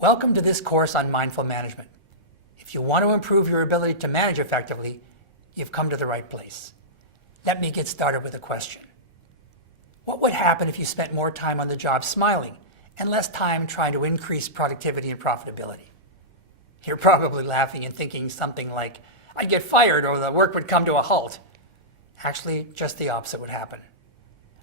Welcome to this course on mindful management. If you want to improve your ability to manage effectively, you've come to the right place. Let me get started with a question. What would happen if you spent more time on the job smiling and less time trying to increase productivity and profitability? You're probably laughing and thinking something like, I'd get fired or the work would come to a halt. Actually, just the opposite would happen.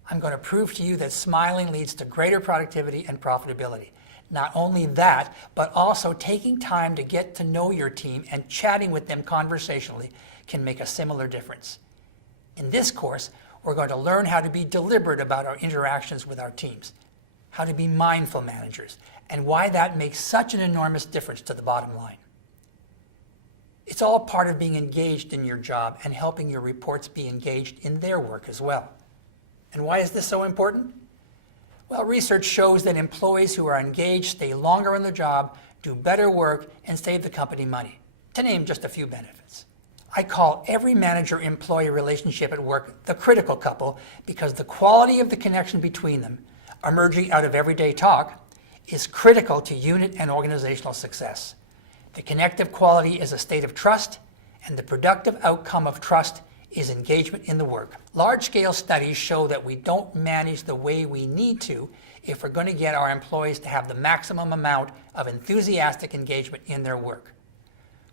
I'm going to prove to you that smiling leads to greater productivity and profitability. Not only that, but also taking time to get to know your team and chatting with them conversationally can make a similar difference. In this course, we're going to learn how to be deliberate about our interactions with our teams, how to be mindful managers, and why that makes such an enormous difference to the bottom line. It's all part of being engaged in your job and helping your reports be engaged in their work as well. And why is this so important? Well, research shows that employees who are engaged stay longer on the job, do better work, and save the company money, to name just a few benefits. I call every manager-employee relationship at work the critical couple because the quality of the connection between them, emerging out of everyday talk, is critical to unit and organizational success. The connective quality is a state of trust, and the productive outcome of trust is engagement in the work. Large-scale studies show that we don't manage the way we need to if we're going to get our employees to have the maximum amount of enthusiastic engagement in their work.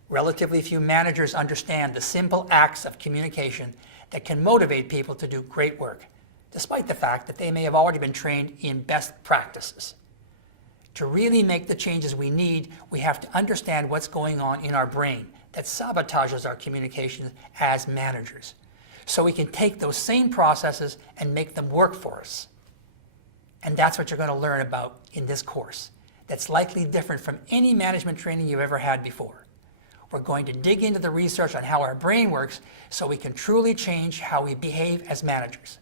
Relatively few managers understand the simple acts of communication that can motivate people to do great work, despite the fact that they may have already been trained in best practices. To really make the changes we need, we have to understand what's going on in our brain that sabotages our communication as managers, so we can take those same processes and make them work for us. And that's what you're going to learn about in this course. That's likely different from any management training you've ever had before. We're going to dig into the research on how our brain works so we can truly change how we behave as managers.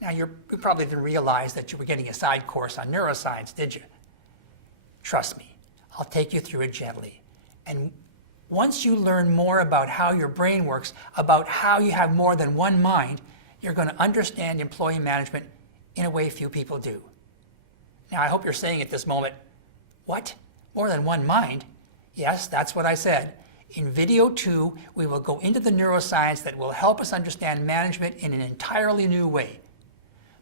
Now, you probably didn't realize that you were getting a side course on neuroscience, did you? Trust me, I'll take you through it gently. And once you learn more about how your brain works, about how you have more than one mind, you're going to understand employee management in a way few people do. Now, I hope you're saying at this moment, what? More than one mind? Yes, that's what I said. In video 2, we will go into the neuroscience that will help us understand management in an entirely new way.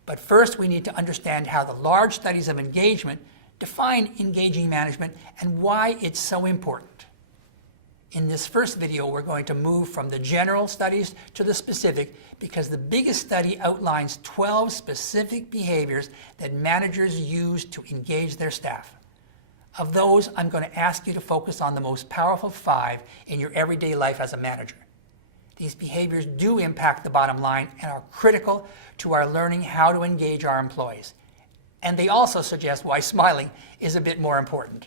But first, we need to understand how the large studies of engagement define engaging management and why it's so important. In this first video, we're going to move from the general studies to the specific because the biggest study outlines 12 specific behaviors that managers use to engage their staff. Of those, I'm going to ask you to focus on the most powerful 5 in your everyday life as a manager. These behaviors do impact the bottom line and are critical to our learning how to engage our employees. And they also suggest why smiling is a bit more important.